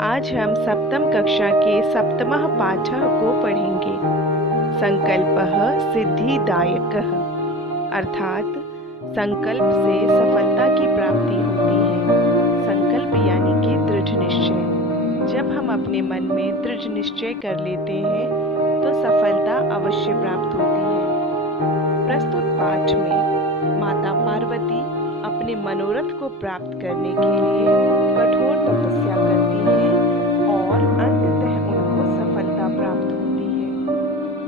आज हम सप्तम कक्षा के सप्तमः पाठः को पढ़ेंगे। संकल्पः सिद्धिदायकः, अर्थात संकल्प से सफलता की प्राप्ति होती है। संकल्प यानी कि दृढ़ निश्चय। जब हम अपने मन में दृढ़ निश्चय कर लेते हैं तो सफलता अवश्य प्राप्त होती है। प्रस्तुत पाठ में माता पार्वती अपने मनोरथ को प्राप्त करने के लिए कठोर तपस्या करती हैं और अंततः उनको सफलता प्राप्त होती है।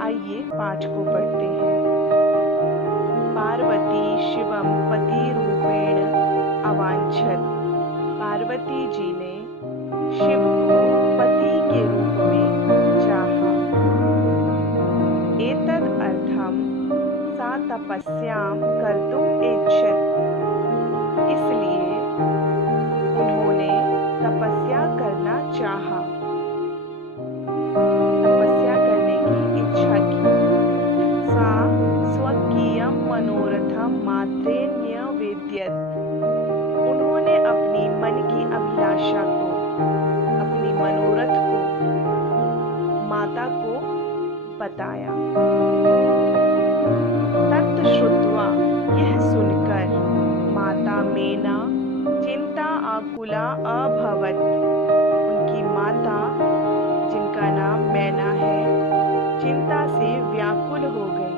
आइए पाठ को पढ़ते हैं। पार्वती शिवम पति रूपेण अवांछत। पार्वती जी ने शिव को पति के रूप में चाहा। एतद अर्थम सा तपस्याम कर्तुम इच्छत। इसलिए उन्होंने तपस्या करना चाहा, तपस्या करने की इच्छा की। सा स्वकीयम मनोरथम मात्रेण न्यवेद्यत। उन्होंने अपनी मन की अभिलाषा को, अपनी मनोरथ को माता को बताया। तत् श्रुत्वा, यह सुनकर माता मेना चिंता आकुला अभवत। उनकी माता, जिनका नाम मैना है, चिंता से व्याकुल हो गई।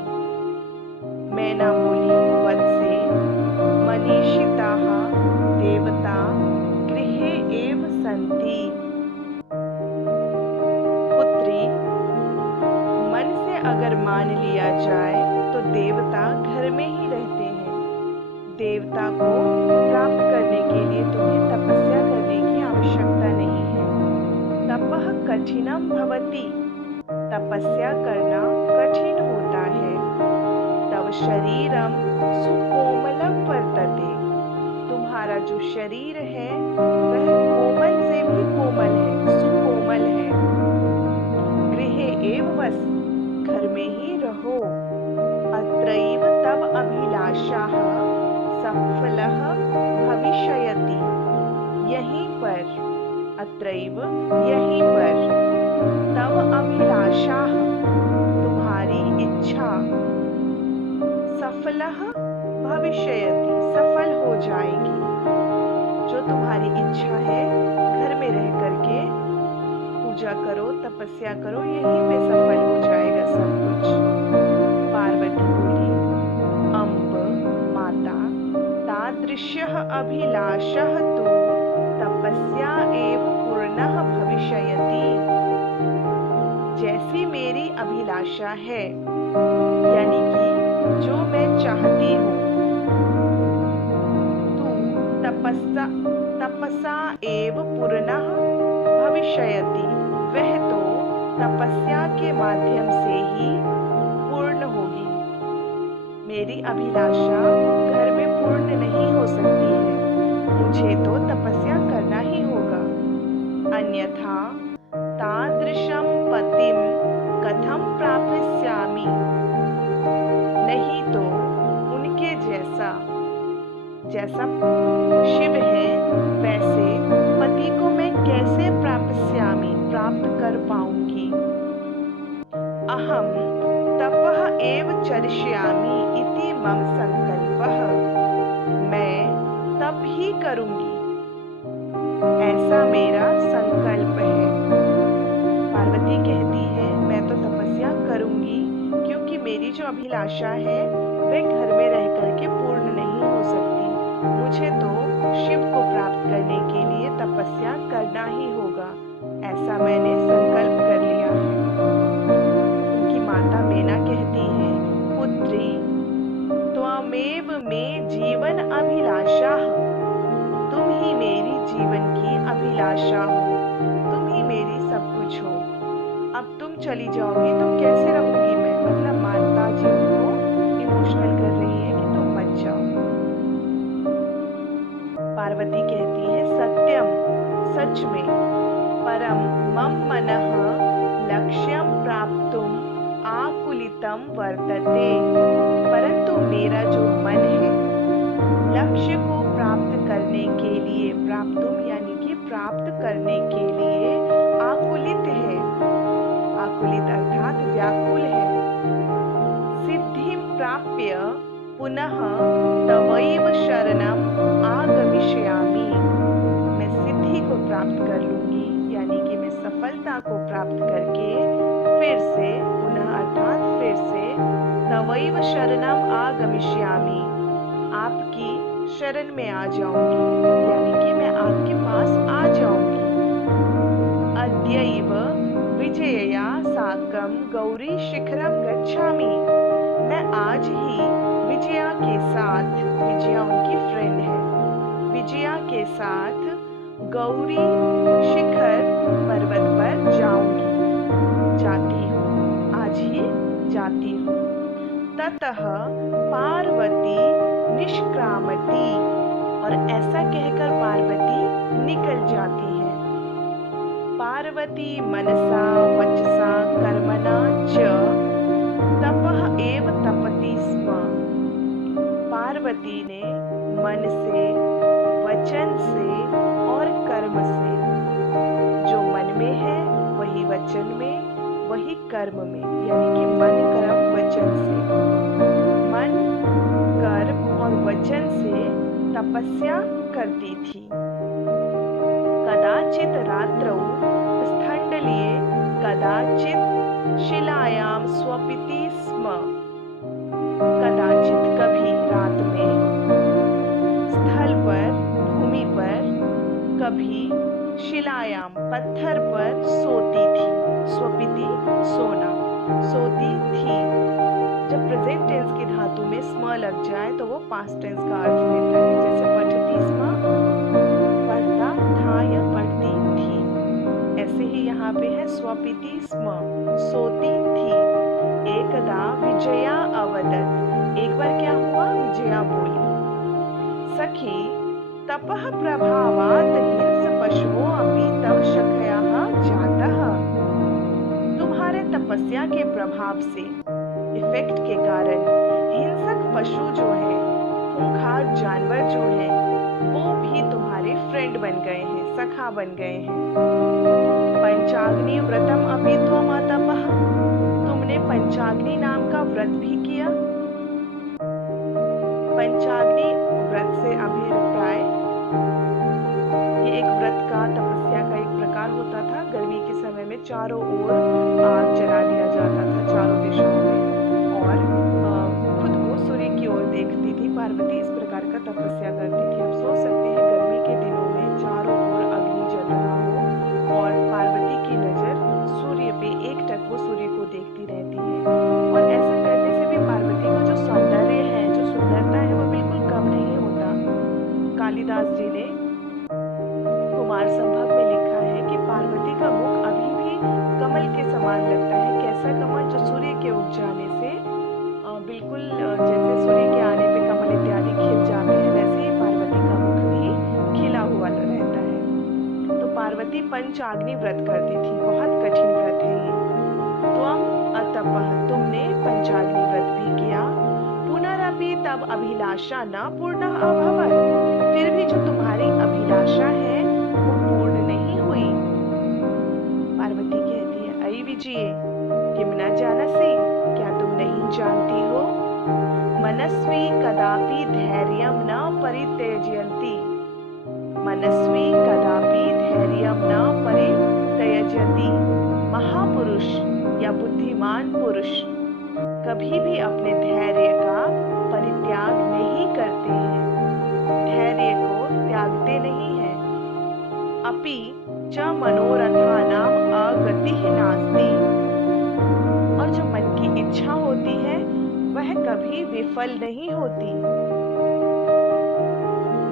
मैना बोली, वत्से मनीषिताः देवता गृहे एव सन्ति। पुत्री, मन से अगर मान लिया जाए तो देवता घर में ही रहते हैं। देवता को प्राप्त करने के लिए तुम्हें तपस्या करने की आवश्यकता नहीं है। तपः कठिनम भवति। तपस्या करना कठिन होता है। तव शरीरम सुकोमलम वर्तते। तुम्हारा जो शरीर है वह कोमल से भी कोमल है, सुकोमल है। गृहे एव वस, घर में ही रहो। अत्रैव तव अभिलाषाः सफलः भविष्यति। यहीं पर, अत्रैव यहीं पर, तव अभिलाषाः तुम्हारी इच्छा, सफलः भविष्यति सफल हो जाएगी। जो तुम्हारी इच्छा है, घर में रह करके पूजा करो, तपस्या करो, यहीं पे सफल हो जाएगा सब कुछ। पार्वती बोली, अम्ब माता, तादृश्यः अभिलाषः तु तपस्या एव पूर्णः भविष्यति। जैसी मेरी अभिलाषा है, यानी कि जो मैं चाहती हूँ, तू तपसा एव पूर्णः भविष्यति। वह तो तपस्या के माध्यम से ही पूर्ण होगी। मेरी अभिलाषा घर में पूर्ण नहीं हो सकती है, मुझे तो तपस्या करना ही होगा। अन्यथा तादृशं पतिं कथं प्राप्स्यामि। नहीं तो उनके जैसा शिव है, वैसे पति को मैं कैसे प्राप्त कर पाऊंगी। अहम तपः एव चरिष्यामि इति मम संकल्पः। मैं तप ही करूंगी, ऐसा मेरा संकल्प है। पार्वती कहती है, मैं तो तपस्या करूंगी क्योंकि मेरी जो अभिलाषा है वह घर में रह करके पूर्ण नहीं हो सकती। मुझे तो शिव को प्राप्त करने के लिए तपस्या करना ही होगा, ऐसा मैंने संकल्प कर लिया है। उनकी माता मेना कहती है, पुत्री, त्वमेव मे जीवन अभिलाषाः। तुम ही मेरी जीवन की अभिलाषा हो, तुम ही मेरी सब कुछ हो। अब तुम चली जाओगी तो कैसे रहूंगी मैं। मतलब माता जी उनको इमोशनल कर रही है कि तुम मत जाओ। पार्वती कहती है, सत्यम, सच में, परम मम मनः लक्ष्यम प्राप्तुम आकुलितम वर्तते। परंतु मेरा जो मन है लक्ष्य को प्राप्त करने के लिए, प्राप्तुम यानी कि प्राप्त करने के लिए व्याकुलित अर्थात व्याकुल है। सिद्धिं प्राप्य पुनः तवैव शरणम आगमिष्यामि। मैं सिद्धि को प्राप्त कर लूंगी, यानी कि मैं सफलता को प्राप्त करके फिर से पुनः अर्थात फिर से तवैव शरणम आगमिष्यामि, आपकी शरण में आ जाऊंगी, यानी कि मैं आपके पास आ जाऊंगी। अद्यैव विजयया साकं गौरी शिखरम गच्छामि। मैं आज ही विजया के साथ, विजया उनकी फ्रेंड है, विजया के साथ गौरी शिखर पर्वत पर जाऊंगी, जाती हूँ, आज ही जाती हूँ। ततः पार्वती निष्क्रामति, और ऐसा कहकर पार्वती निकल जाती है। पार्वती मनसा वचसा कर्मणा च तपः एव तपति स्म। पार्वती ने मन से, वचन से और कर्म से, जो मन में है वही वचन में, वही कर्म में, यानी कि मन कर्म वचन से, मन कर्म और वचन से तपस्या करती थी। कदाचित रात्रौ स्थण्डलीये कदाचित शिलायां स्वपिति स्म। कदाचित कभी रात में स्थल पर, भूमि पर, कभी शिलायाम पत्थर पर सोती थी। स्वपिति सोना, सोती थी। जब प्रेजेंट टेंस की धातु में स्म लग जाए तो वो पास्ट टेंस का अर्थ देता है, जैसे पठती स्म, पढ़ता था या पढ़ती थी। ऐसे ही यहाँ पे है स्वपिति स्म, सोती थी। एकदा विजया अवदत्, एक बार क्या हुआ, विजया बोली, सखी तपः प्रभावात् हिंस पशुओं अपि तव शक्यः जातः। तुम्हारे तपस्या के प्रभाव से, इफेक्ट के कारण हिंसक पशु जो है, खूंखार जानवर जो है, वो भी तुम्हारे फ्रेंड बन गए हैं, सखा बन गए हैं। पंचाग्नि व्रतम अपि त्वम् अतपः, तुमने पंचाग्नि नाम का व्रत भी किया। पंचाग्नि व्रत से अभिप्राय, ये एक व्रत का, तपस्या का एक प्रकार होता था। गर्मी के समय में चारों ओर आग जला दिया जाता था, चारों दिशाओं में, और खुद को सूर्य की ओर देखती थी पार्वती, इस प्रकार का तपस्या करती थी। आप सोच सकते हैं गर्मी के दिनों में चारों ओर अग्नि जल रहा हो और पार्वती की नजर सूर्य पे एकटक वो सूर्य को देखती रहती है, और ऐसा करने से भी पार्वती का जो सौंदर्य है, जो सुंदरता है, वो बिल्कुल कम नहीं होता। कालिदास जी ने कुमार संभव में लिखा है कि पार्वती का मुख अभी भी कमल के समान लगता है। कैसा कमल, जो सूर्य के उग जाने से बिल्कुल जैसे सूर्य के आने पे कमल इत्यादि खिल जाते हैं, वैसे ही पार्वती का मुख भी खिला हुआ रहता है। तो पार्वती पंचाग्नि व्रत करती थी, बहुत कठिन व्रत है ये। त्वम् अतपः, तुमने पंचाग्नि व्रत भी किया। पुनरपि तब अभिलाषा न पूर्ण अभवत्, फिर भी जो तुम्हारी अभिलाषा है वो पूर्ण नहीं हुई। पार्वती कहती है, अयि विजये किम न जानसि, क्या तुम नहीं जानती हो, मनस्वी कदापि धैर्यं न परित्यजन्ति। मनस्वी कदापि धैर्यं न परित्यजति। महापुरुष या बुद्धिमान पुरुष कभी भी अपने धैर्य का परित्याग नहीं करते हैं, धैर्य को त्यागते नहीं हैं। अपि च मनोरथानां अगतिः नास्ति, और जो मन की इच्छा होती है वह कभी विफल नहीं होती।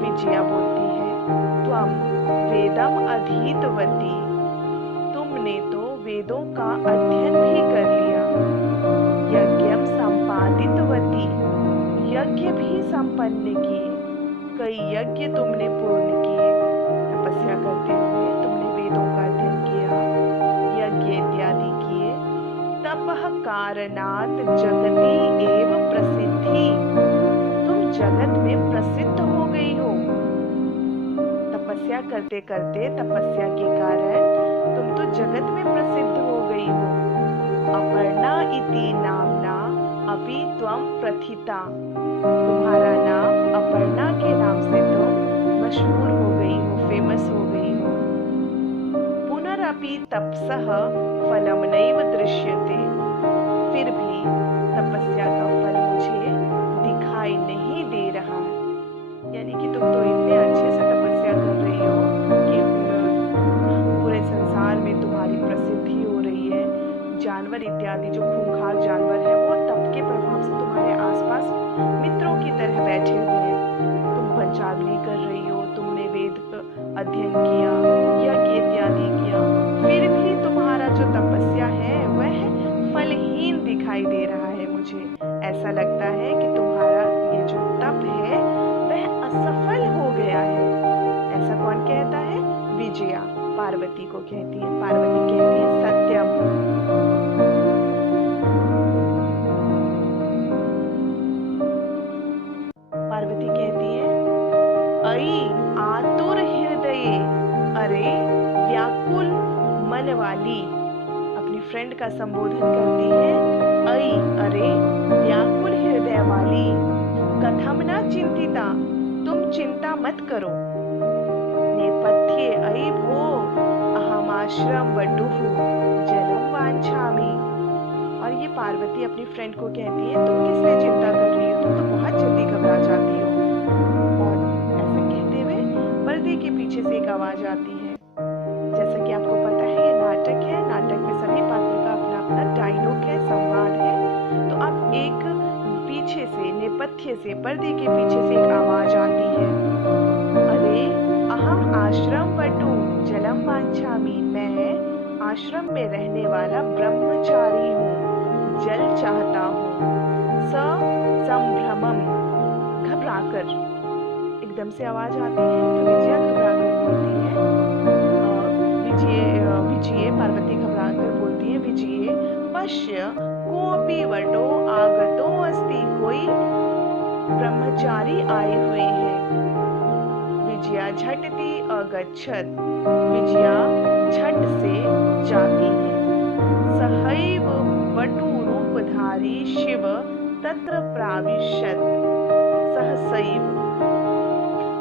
विजया बोलती है, त्वं वेदम अधीतवती, तुमने तो वेदों का अध्ययन भी कर लिया। यज्ञम संपादितवती, यज्ञ भी संपन्न किए, कई यज्ञ तुमने पूर्ण किए। तपस्या करते हुए तुमने वेदों का अध्ययन किया, यज्ञ इत्यादि किए। तपः कारणात् जगति एव प्रसिद्धि, तुम जगत में प्रसिद्ध हो गई हो। तपस्या करते करते, तपस्या के कारण तुम तो जगत में प्रसिद्ध हो गई हो। इति नामना अपि त्वं प्रथिता। तुम्हारा नाम अपर्णा के नाम से तुम मशहूर हो गई हो, फेमस हो गई हो। पुनरपि तपसः फलं नैव दृश्यते। फिर भी तपस्या का फल मुझे दिखाई नहीं दे रहा है। यानी कि तुम तो इतने अच्छे से तपस्या कर रही हो कि पूरे संसार में तुम्हारी प्रसिद्धि हो रही है। जानवर इत्यादि जो खूंखार जानवर है वो तप के प्रभाव से तुम्हारे आसपास मित्रों की तरह बैठे हुए हैं। तुम पंचाग्नि कर रही हो, तुमने वेद अध्ययन किया, यज्ञ इत्यादि किया, फिर भी तुम्हारा जो तपस्या है वह फलहीन दिखाई दे रहा है। मुझे ऐसा लगता है कि तुम्हारा ये जो तप है वह असफल हो गया है। ऐसा कौन कहता है? विजया पार्वती को कहती है। पार्वती कहती है सत्यम। पार्वती कहती है अयि आतुर हृदये, अरे व्याकुल मन वाली। अपनी फ्रेंड का संबोधन करती है अयि, अरे व्याकुल हृदय वाली। कथम न चिंतिता, तुम चिंता मत करो। नेपथ्ये अयि भो अहम आश्रम वटुः जलम वांछामि। और ये पार्वती अपनी फ्रेंड को कहती है तुम किस लिए चिंता कर रही हो, तुम तो बहुत जल्दी घबरा जाती हो। और ऐसा कहते हुए पर्दे के पीछे से एक आवाज आती है। जैसा कि आपको पता है ये नाटक है, नाटक में सभी पात्र का अपना अपना डायलॉग है, संवाद है। तो अब एक पीछे से, नेपथ्य से, पर्दे के पीछे से एक आवाज आती है अरे अहम आश्रम वटु जलम वांछामि। मैं आश्रम में रहने वाला ब्रह्मचारी हूँ, जल चाहता हूँ। संभ्रमम, घबराकर। एकदम से आवाज आती है तो विजया घबराकर बोलती है विजये पार्वती घबराकर बोलती है विजये पश्य कोपि वटो आगतो अस्ति, कोई ब्रह्मचारी आए हुए हैं। विजया झटति अगच्छत, विजया झट से जाती है। सहैव वटु रूपधारी शिव तत्र प्राविशत, सहसैव।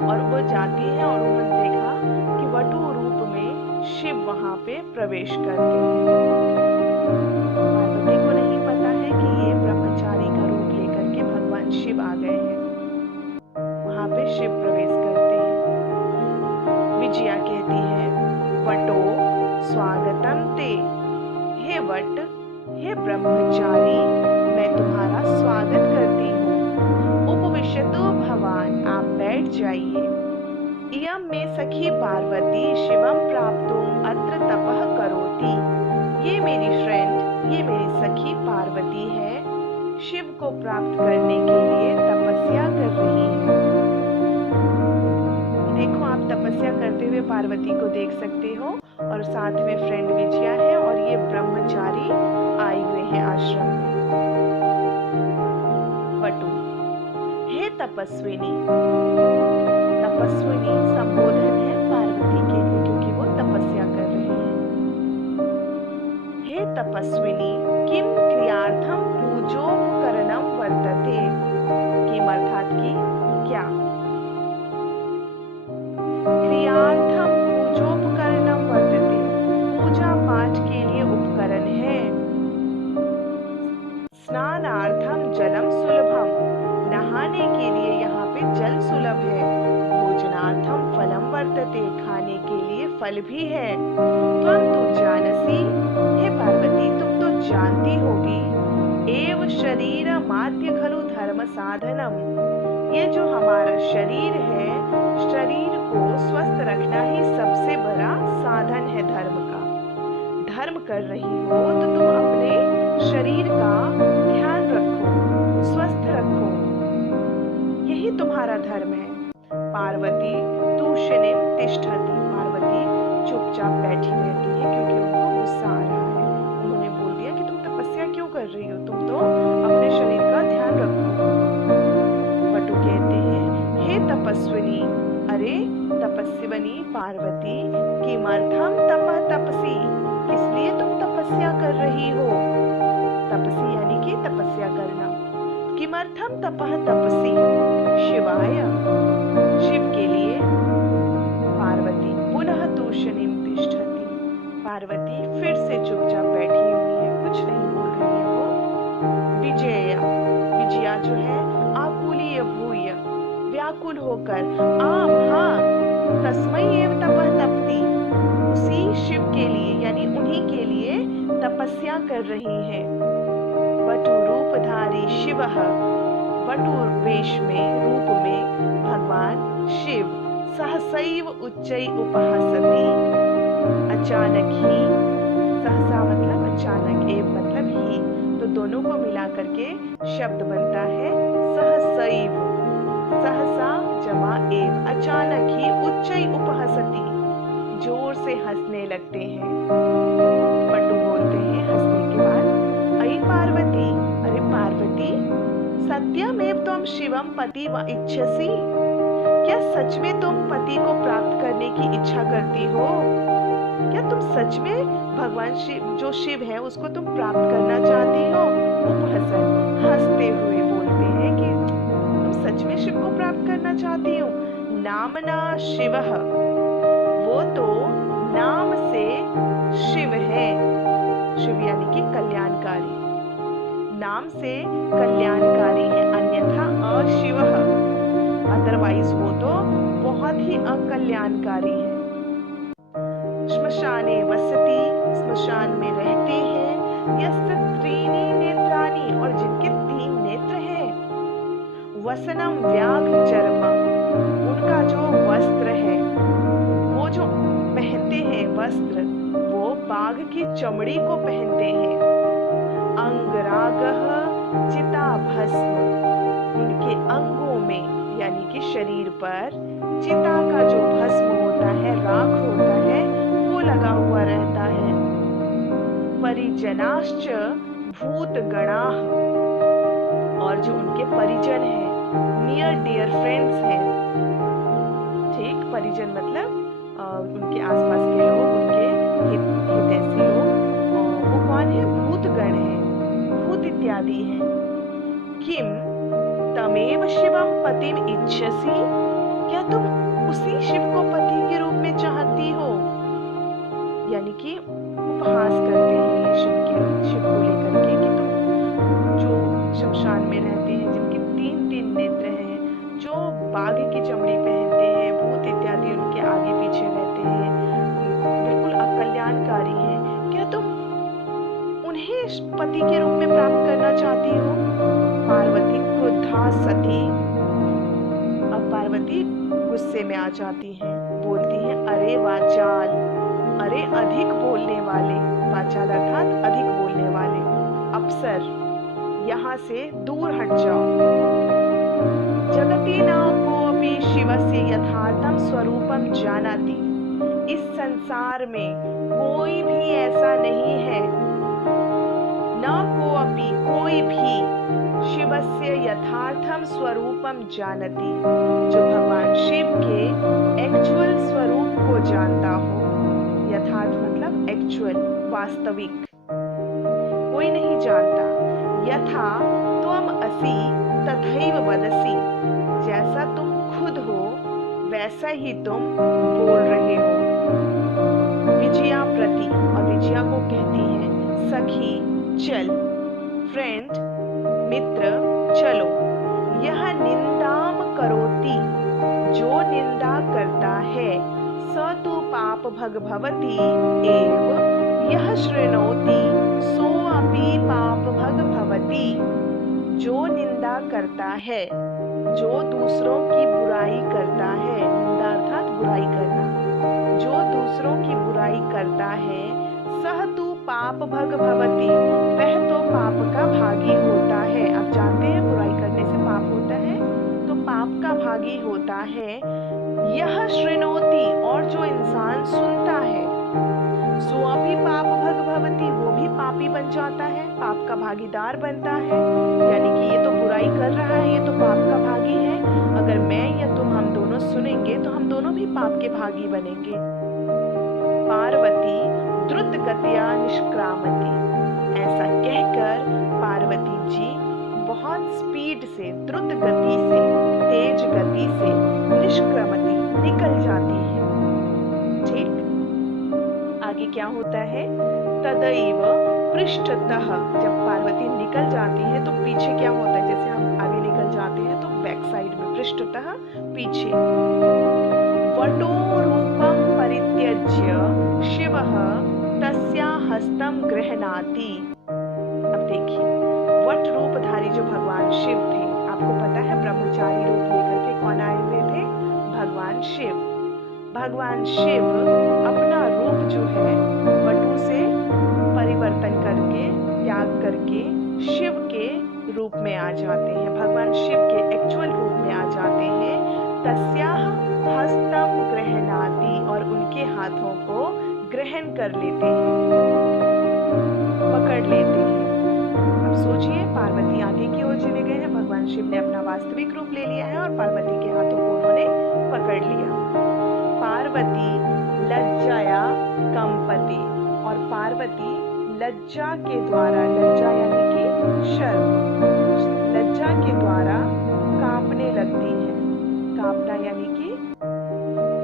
और वो जाती है और उन्होंने देखा कि वटु रूप में शिव वहां पे प्रवेश करते हैं। पार्वती को नहीं पता है कि ये ब्रह्मचारी का रूप लेकर के भगवान शिव आ गए हैं। वहां पे शिव प्रवेश करते हैं। विजया कहती है वटो स्वागतम ते, हे वट, हे ब्रह्मचारी, मैं तुम्हारा स्वागत करती हूँ। उपविशतु भवान, आप बैठ जाइए। इयं मे सखी पार्वती शिवम प्राप्तुम अत्र तपः करोति। ये मेरी फ्रेंड, ये मेरी सखी पार्वती है, शिव को प्राप्त करने के लिए तपस्या कर रही है। देखो आप तपस्या करते हुए पार्वती को देख सकते हो और साथ में फ्रेंड विजया है और ये ब्रह्मचारी आए हुए हैं आश्रम में। वटु, हे तपस्विनी। तपस्विनी संबोधन है पार्वती के लिए क्योंकि वो तपस्या कर रही है। हे तपस्विनी किम क्रियार्थम पूजोपकरणम वर्तते। किम अर्थात की क्या, क्रियार्थम पूजोपकरणम वर्तते, पूजा पाठ के लिए उपकरण है। स्नानार्थम जलम सुलभम, नहाने के लिए यहाँ पे जल सुलभ है। भोजनार्थम फलम वर्तते, खाने के लिए फल भी है। त्वं तु जानसि, हे पार्वती तुम तो जानती होगी, एव शरीर माद्य खलु धर्म साधनम, ये जो हमारा शरीर है, शरीर को स्वस्थ रखना ही सबसे बड़ा साधन है धर्म का। धर्म कर रही हो तो तुम अपने शरीर का ध्यान रखो, स्वस्थ रखो, यही तुम्हारा धर्म है। पार्वती तूष्णीम तिष्ठति, पार्वती चुपचाप बैठी रहती है क्योंकि उनको गुस्सा आ रहा है। उन्होंने बोल दिया कि तुम तपस्या क्यों कर रही हो, तुम तो अपने शरीर का ध्यान रखो। वटु कहते हैं हे तपस्विनी, अरे तपस्विनी पार्वती, किमर्थम तपः तपसी, किस लिए तुम तपस्या कर रही हो। तपसी किमर्थम तपः तपसि शिवाय, शिव के लिए। पार्वती पुनः तूष्णीं तिष्ठति, पार्वती फिर से चुपचाप बैठी हुई है, कुछ नहीं बोल रही है वो। विजया, विजया जो है आकुलीय भूय, व्याकुल होकर, आम हाँ, तस्मै एव तपः तपति, उसी शिव के लिए यानी उन्हीं के लिए तपस्या कर रही है। वटु रूपधारी शिवः, वटु वेश में, रूप में भगवान शिव सहसैव उच्चै उपहासति, अचानक ही, सहसा मतलब अचानक, एव मतलब ही, तो दोनों को मिला करके शब्द बनता है सहसैव, सहसा जमा एव, अचानक ही, उच्चै उपहसति, जोर से हंसने लगते हैं। वटु बोलते हैं हंसने के बाद, अयि पार्वती, अरे पार्वती, सत्यमेव त्वं शिवं पति व इच्छसि, क्या सच में तुम पति को प्राप्त करने की इच्छा करती हो? क्या तुम सच में भगवान शिव, जो शिव है, उसको तुम प्राप्त करना चाहती हो? उपहसन, हंसते हुए बोलते हैं कि तुम सच में शिव को प्राप्त करना चाहती हो। नामना शिवः, वो तो नाम से शिव है, शिव यानी कि कल्याणकारी, नाम से कल्याणकारी है, अन्यथा अशिवः, अदरवाइज वो तो बहुत ही अकल्याणकारी है। श्मशाने वसति, स्मशान में रहते हैं, यस्य त्रीणि नेत्राणि, और जिनके 3 नेत्र हैं। वसनम व्याघ्र चर्म, उनका जो वस्त्र है, वो जो पहनते हैं वस्त्र, वो बाघ की चमड़ी को पहनते हैं। अंगरागः चिताभस्म, उनके अंगों में यानी कि शरीर पर चिता का जो भस्म होता है, राख होता है, वो लगा हुआ रहता है। परिजनाश्च भूतगणाः, और जो उनके परिजन हैं, नियर डियर फ्रेंड्स हैं, ठीक, परिजन मतलब उनके आसपास के लोग, उनके हितैषी लोग, वो कौन है? भूतगण है, भूत इत्यादि हैं। किम तमेव शिवम पतिम इच्छसि, क्या तुम उसी शिव को पति के रूप में चाहती हो? यानी कि उपहास करते हैं शिव को लेकर के कि तुम जो शमशान में रहते हैं, जिनके 3 नेत्र हैं, जो बाघ की चमड़ी पहनते हैं, भूत इत्यादि उनके आगे पीछे रहते हैं, बिल्कुल अकल्याणकारी हैं, क्या तुम उन्हें पति के रूप में प्राप्त करना चाहती हो? पार्वती क्रुद्धा सती, अब पार्वती गुस्से में आ जाती हैं, बोलती हैं, अरे वाचाल, अरे अधिक बोलने वाले, वाचाल अर्थात अधिक बोलने वाले, अप्सर, यहाँ से दूर हट जाओ। जगति न कोऽपि शिवस्य यथार्थं स्वरूपं जानाति, इस संसार में कोई भी ऐसा नहीं है, न कोऽपि, कोई भी, शिवस्य यथार्थम स्वरूपम जानति, जो भगवान शिव के एक्चुअल स्वरूप को जानता हो। यथार्थ मतलब एक्चुअल, वास्तविक, कोई नहीं जानता। यथा त्वम असि तथैव वदसि, जैसा तुम खुद हो वैसा ही तुम बोल रहे हो। विजया प्रति, और विजया को कहती है, सखी चल, फ्रेंड मित्र चलो। यह निंदाम करोति, जो निंदा करता है, स तु पाप भग भवति एव, यह शृणोति सो अपि पाप भग भवति, जो निंदा करता है, जो दूसरों की बुराई करता है, निंदा अर्थात बुराई करना, जो दूसरों की बुराई करता है, सह तु पाप भग भवति, वह तो पाप का भागी होता है। आप जानते हैं बुराई करने से पाप होता है, तो पाप का भागी होता है। यह शृणोति, और जो इंसान सुनता है, सो अपि पाप भग भवति, वो भी पापी बन जाता है, पाप का भागीदार बनता है। यानी कि ये तो बुराई कर रहा है, ये तो पाप का भागी है, अगर मैं या तुम हम दोनों सुनेंगे तो हम दोनों भी पाप के भागी बनेंगे। पार्वती द्रुत गत्या निष्क्रामति, ऐसा कहकर पार्वती जी बहुत स्पीड द्रुत गति से, तेज गति से निष्क्रमति, निकल जाती है। ठीक, आगे क्या होता है? तदैव पृष्ठतः, जब पार्वती निकल जाती है तो पीछे क्या होता है? जैसे हम आगे निकल जाते हैं तो बैक साइड में, पृष्ठतः पीछे। वटो रूपं परित्यज्य शिवः तस्याः हस्तं गृह्णाति। अब देखिए, वट रूपधारी जो भगवान शिव थे, आपको पता है ब्रह्मचारी रूप लेकर के कौन आए हुए थे? भगवान शिव। भगवान शिव अपना रूप जो है वटु से परिवर्तन करके, त्याग करके शिव के रूप में आ जाते हैं, भगवान शिव के एक्चुअल रूप में आ जाते हैं। तस्याः हस्तं गृह्णाति, और उनके हाथों को ग्रहण कर लेते हैं, पकड़ लेते हैं। अब सोचिए, पार्वती आगे की ओर चले गए हैं, भगवान शिव ने अपना वास्तविक रूप ले लिया है और पार्वती के हाथों को उन्होंने पकड़ लिया। पार्वती लज्जाया कंपति, और पार्वती लज्जा के द्वारा, लज्जा यानी कि शर्म, लज्जा के द्वारा कांपने लगती है। कांपना यानी कि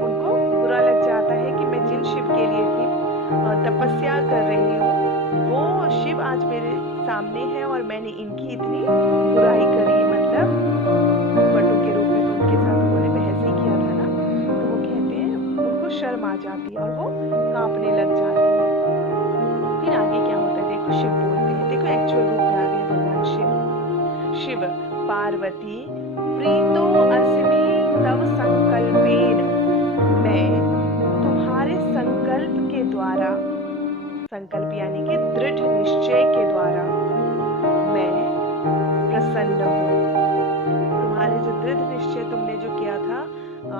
उनको बुरा लग जाता है कि मैं जिन शिव के लिए थी तपस्या कर रही हूँ, वो शिव आज मेरे सामने है और मैंने इनकी इतनी बुराई करी, मतलब वटु के रूप में तो उनके साथ उन्होंने बहस ही किया था ना। तो वो कहते हैं, उनको शर्म आ जाती है और वो कांपने लग जाती है। फिर आगे क्या होता है? देखो, शिव बोलते हैं, देखो एक्चुअल रूप में आ गए भगवान शिव। शिव, पार्वती प्रीतो अस्मि तव संकल्पेन, मैं तुम्हारे संकल्प के द्वारा, संकल्प यानी कि दृढ़ निश्चय के द्वारा मैं प्रसन्न हूँ। तुम्हारे जो दृढ़ निश्चय तुमने जो किया था,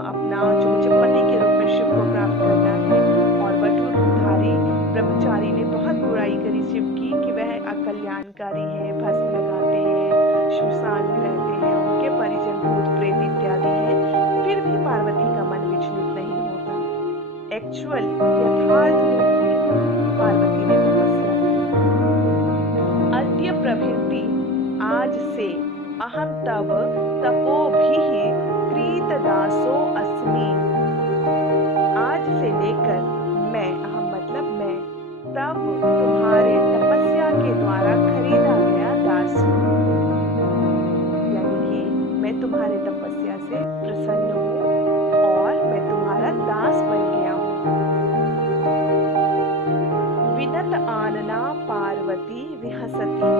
अपना जो मुझे पति के रूप में शिव को प्राप्त करना है, और वटु रूपधारी ब्रह्मचारी ने बहुत बुराई करी शिव की कि वह अकल्याणकारी है, भस्म लगाते हैं, श्मशान में रहते हैं, उनके परिजन भूत प्रेत इत्यादि हैं, फिर भी पार्वती का मन विचलित नहीं होता। एक्चुअल यथार्थ रूप में पार्वती ने तपस्या की। अद्य प्रभृति, आज से, अहम तव तपोभिः कृतदासो अस्मि, आज से लेकर मैं, अहम मतलब मैं, तब तुम्हारे तपस्या के द्वारा खरीदा गया दास हूँ, यानी कि मैं तुम्हारे तपस्या से प्रसन्न हूँ और मैं तुम्हारा दास बन गया हूँ। विनत आनना पार्वती विहसती,